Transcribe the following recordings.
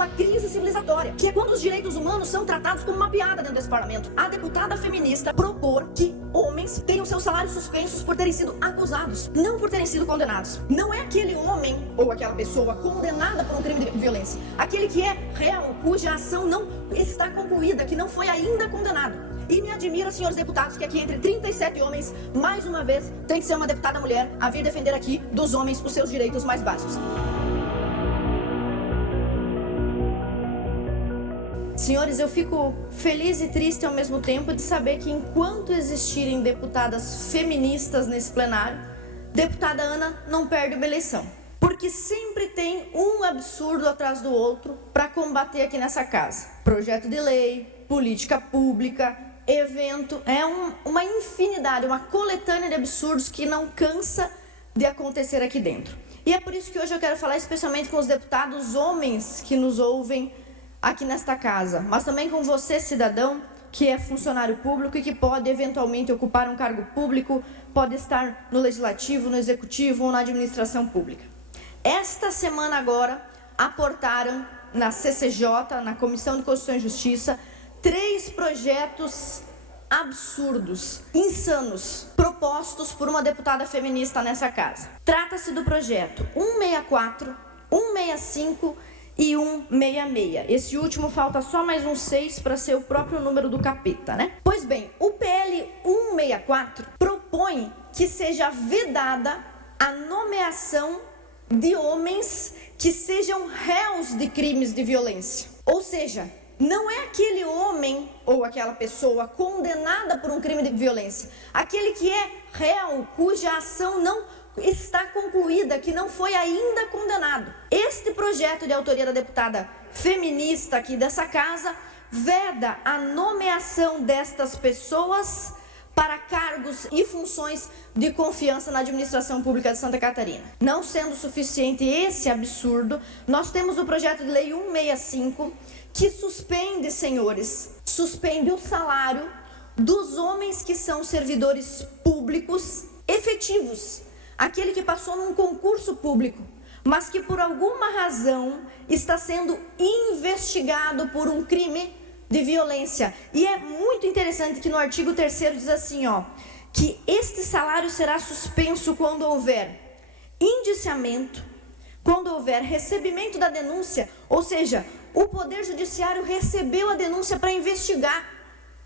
uma crise civilizatória, que é quando os direitos humanos são tratados como uma piada dentro desse parlamento. A deputada feminista propor que homens tenham seus salários suspensos por terem sido acusados, não por terem sido condenados. Não é aquele homem ou aquela pessoa condenada por um crime de violência, aquele que é réu, cuja ação não está concluída, que não foi ainda condenado. E me admira, senhores deputados, que aqui entre 37 homens, mais uma vez, tem que ser uma deputada mulher a vir defender aqui dos homens os seus direitos mais básicos. Senhores, eu fico feliz e triste ao mesmo tempo de saber que enquanto existirem deputadas feministas nesse plenário, deputada Ana não perde uma eleição. Porque sempre tem um absurdo atrás do outro para combater aqui nessa casa. Projeto de lei, política pública, evento, uma infinidade, uma coletânea de absurdos que não cansa de acontecer aqui dentro. E é por isso que hoje eu quero falar especialmente com os deputados homens que nos ouvem aqui nesta casa, mas também com você, cidadão, que é funcionário público e que pode eventualmente ocupar um cargo público, pode estar no legislativo, no executivo ou na administração pública. Esta semana agora, aportaram na CCJ, na Comissão de Constituição e Justiça, 3 projetos absurdos, insanos, propostos por uma deputada feminista nessa casa. Trata-se do projeto 164, 165 e 166. Esse último falta só mais um 6 para ser o próprio número do capeta, né? Pois bem, o PL 164 propõe que seja vedada a nomeação de homens que sejam réus de crimes de violência. Ou seja, não é aquele homem ou aquela pessoa condenada por um crime de violência, aquele que é réu, cuja ação não está concluída, que não foi ainda condenado. Este projeto de autoria da deputada feminista aqui dessa casa veda a nomeação destas pessoas para cargos e funções de confiança na administração pública de Santa Catarina. Não sendo suficiente esse absurdo, nós temos o projeto de lei 165, que suspende, senhores, suspende o salário dos homens que são servidores públicos efetivos, aquele que passou num concurso público, mas que por alguma razão está sendo investigado por um crime de violência. E é muito interessante que no artigo 3º diz assim, que este salário será suspenso quando houver indiciamento, quando houver recebimento da denúncia, ou seja, o Poder Judiciário recebeu a denúncia para investigar.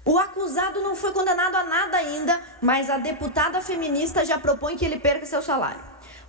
O acusado não foi condenado a nada ainda, mas a deputada feminista já propõe que ele perca seu salário.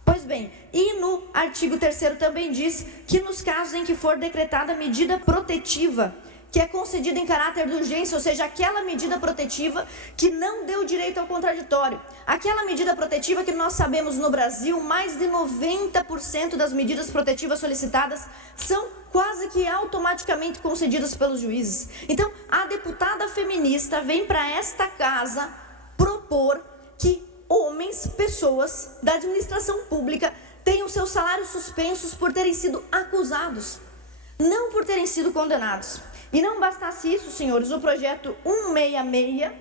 Pois bem, e no artigo 3º também diz que nos casos em que for decretada medida protetiva, que é concedida em caráter de urgência, ou seja, aquela medida protetiva que não deu direito ao contraditório. Aquela medida protetiva que nós sabemos no Brasil, mais de 90% das medidas protetivas solicitadas são quase que automaticamente concedidas pelos juízes. Então, a deputada feminista vem para esta casa propor que homens, pessoas da administração pública tenham seus salários suspensos por terem sido acusados, não por terem sido condenados. E não bastasse isso, senhores, o projeto 166,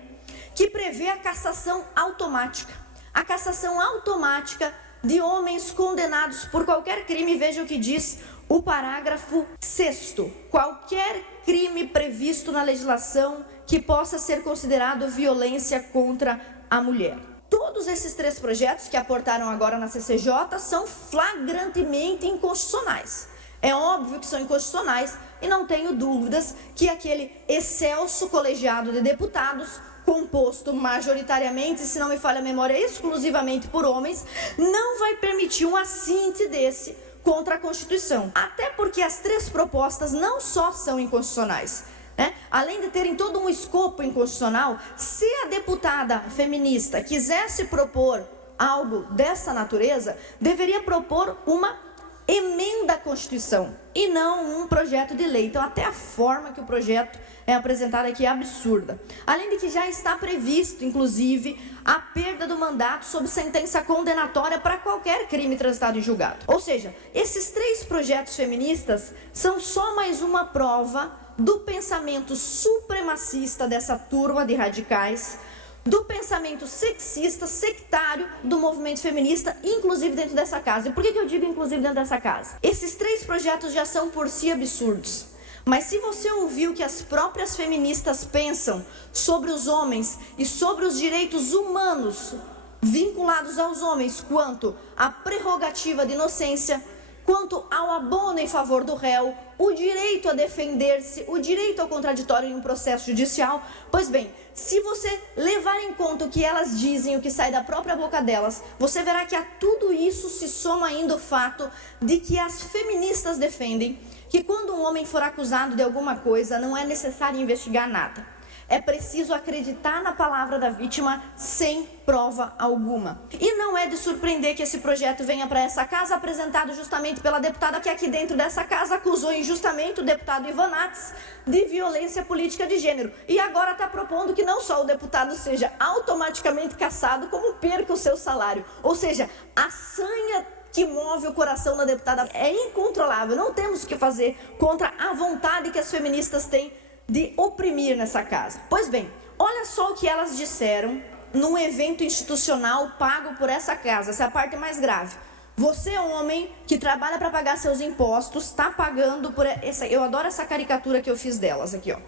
que prevê a cassação automática. A cassação automática de homens condenados por qualquer crime. Veja o que diz o parágrafo 6º. Qualquer crime previsto na legislação que possa ser considerado violência contra a mulher. Todos esses 3 projetos que aportaram agora na CCJ são flagrantemente inconstitucionais. É óbvio que são inconstitucionais e não tenho dúvidas que aquele excelso colegiado de deputados, composto majoritariamente, se não me falha a memória, exclusivamente por homens, não vai permitir um assinte desse contra a Constituição. Até porque as 3 propostas não só são inconstitucionais, né? Além de terem todo um escopo inconstitucional, se a deputada feminista quisesse propor algo dessa natureza, deveria propor uma emenda à Constituição e não um projeto de lei. Então até a forma que o projeto é apresentado aqui é absurda. Além de que já está previsto, inclusive, a perda do mandato sob sentença condenatória para qualquer crime transitado em julgado. Ou seja, esses 3 projetos feministas são só mais uma prova do pensamento supremacista dessa turma de radicais, do pensamento sexista, sectário do movimento feminista, inclusive dentro dessa casa. E por que eu digo inclusive dentro dessa casa? Esses 3 projetos já são por si absurdos. Mas se você ouviu o que as próprias feministas pensam sobre os homens e sobre os direitos humanos vinculados aos homens, quanto à prerrogativa de inocência, quanto ao abono em favor do réu, o direito a defender-se, o direito ao contraditório em um processo judicial, pois bem, se você levar em conta o que elas dizem, o que sai da própria boca delas, você verá que a tudo isso se soma ainda o fato de que as feministas defendem que quando um homem for acusado de alguma coisa, não é necessário investigar nada. É preciso acreditar na palavra da vítima sem prova alguma. E não é de surpreender que esse projeto venha para essa casa, apresentado justamente pela deputada que aqui dentro dessa casa acusou injustamente o deputado Ivan Nats de violência política de gênero. E agora está propondo que não só o deputado seja automaticamente cassado, como perca o seu salário. Ou seja, a sanha que move o coração da deputada é incontrolável. Não temos o que fazer contra a vontade que as feministas têm de oprimir nessa casa. Pois bem, olha só o que elas disseram num evento institucional pago por essa casa. Essa é a parte mais grave. Você, homem, que trabalha para pagar seus impostos, está pagando por essa... Eu adoro essa caricatura que eu fiz delas aqui, ó.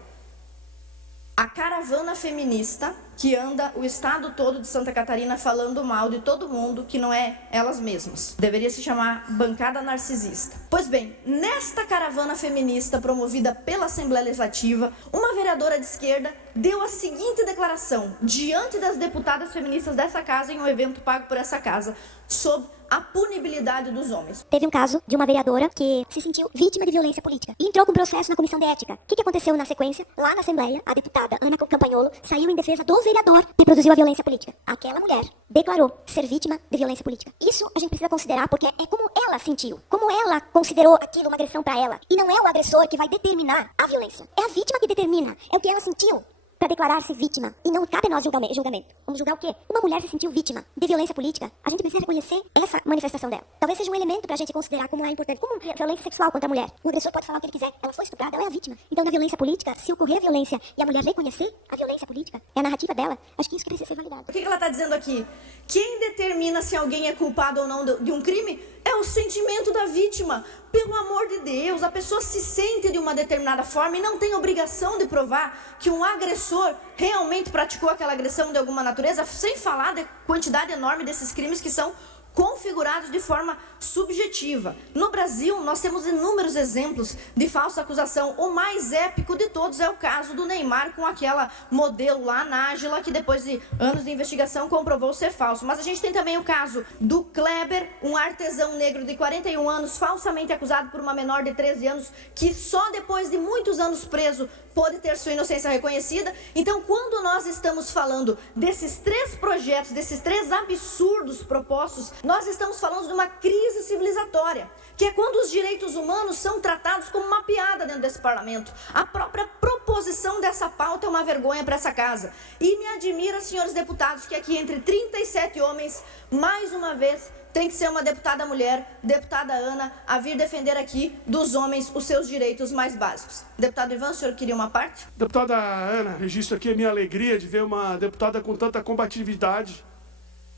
A caravana feminista que anda o estado todo de Santa Catarina falando mal de todo mundo que não é elas mesmas. Deveria se chamar bancada narcisista. Pois bem, nesta caravana feminista promovida pela Assembleia Legislativa, uma vereadora de esquerda deu a seguinte declaração diante das deputadas feministas dessa casa em um evento pago por essa casa sobre a punibilidade dos homens. Teve um caso de uma vereadora que se sentiu vítima de violência política e entrou com processo na comissão de ética. O que aconteceu na sequência? Lá na Assembleia, a deputada Ana Campanholo saiu em defesa do vereador que produziu a violência política. Aquela mulher declarou ser vítima de violência política. Isso a gente precisa considerar porque é como ela sentiu, como ela considerou aquilo uma agressão para ela. E não é o agressor que vai determinar a violência. É a vítima que determina. É o que ela sentiu para declarar-se vítima. E não cabe a nós julgamento. Vamos julgar o quê? Uma mulher se sentiu vítima de violência política. A gente precisa reconhecer essa manifestação dela. Talvez seja um elemento pra gente considerar como é importante. Como violência sexual contra a mulher. O agressor pode falar o que ele quiser. Ela foi estuprada, ela é a vítima. Então, na violência política, se ocorrer a violência e a mulher reconhecer a violência política, é a narrativa dela, acho que isso que precisa ser validado. O que ela está dizendo aqui? Quem determina se alguém é culpado ou não de um crime é o sentimento da vítima. Pelo amor de Deus, a pessoa se sente de uma determinada forma e não tem obrigação de provar que um agressor realmente praticou aquela agressão de alguma natureza, sem falar da quantidade enorme desses crimes que são configurados de forma subjetiva. No Brasil, nós temos inúmeros exemplos de falsa acusação. O mais épico de todos é o caso do Neymar com aquela modelo lá, Nájila, que depois de anos de investigação comprovou ser falso. Mas a gente tem também o caso do Kleber, um artesão negro de 41 anos, falsamente acusado por uma menor de 13 anos, que só depois de muitos anos preso pôde ter sua inocência reconhecida. Então, quando nós estamos falando desses 3 projetos, desses 3 absurdos propostos, nós estamos falando de uma crise civilizatória, que é quando os direitos humanos são tratados como uma piada dentro desse parlamento. A própria proposição dessa pauta é uma vergonha para essa casa. E me admira, senhores deputados, que aqui entre 37 homens, mais uma vez, tem que ser uma deputada mulher, deputada Ana, a vir defender aqui dos homens os seus direitos mais básicos. Deputado Ivan, o senhor queria uma parte? Deputada Ana, registro aqui a minha alegria de ver uma deputada com tanta combatividade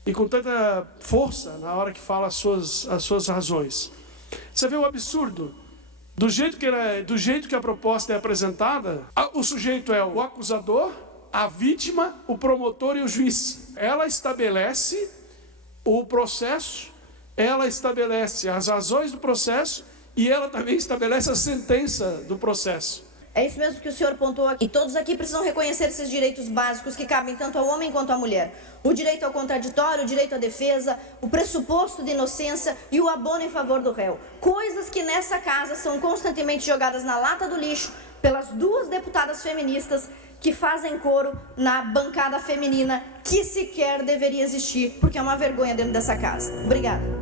e com tanta força na hora que fala as suas razões. Você vê o absurdo? Do jeito que a proposta é apresentada, o sujeito é o acusador, a vítima, o promotor e o juiz. Ela estabelece o processo, ela estabelece as razões do processo e ela também estabelece a sentença do processo. É isso mesmo que o senhor pontuou aqui. E todos aqui precisam reconhecer esses direitos básicos que cabem tanto ao homem quanto à mulher. O direito ao contraditório, o direito à defesa, o pressuposto de inocência e o abono em favor do réu. Coisas que nessa casa são constantemente jogadas na lata do lixo pelas 2 deputadas feministas que fazem coro na bancada feminina que sequer deveria existir, porque é uma vergonha dentro dessa casa. Obrigada.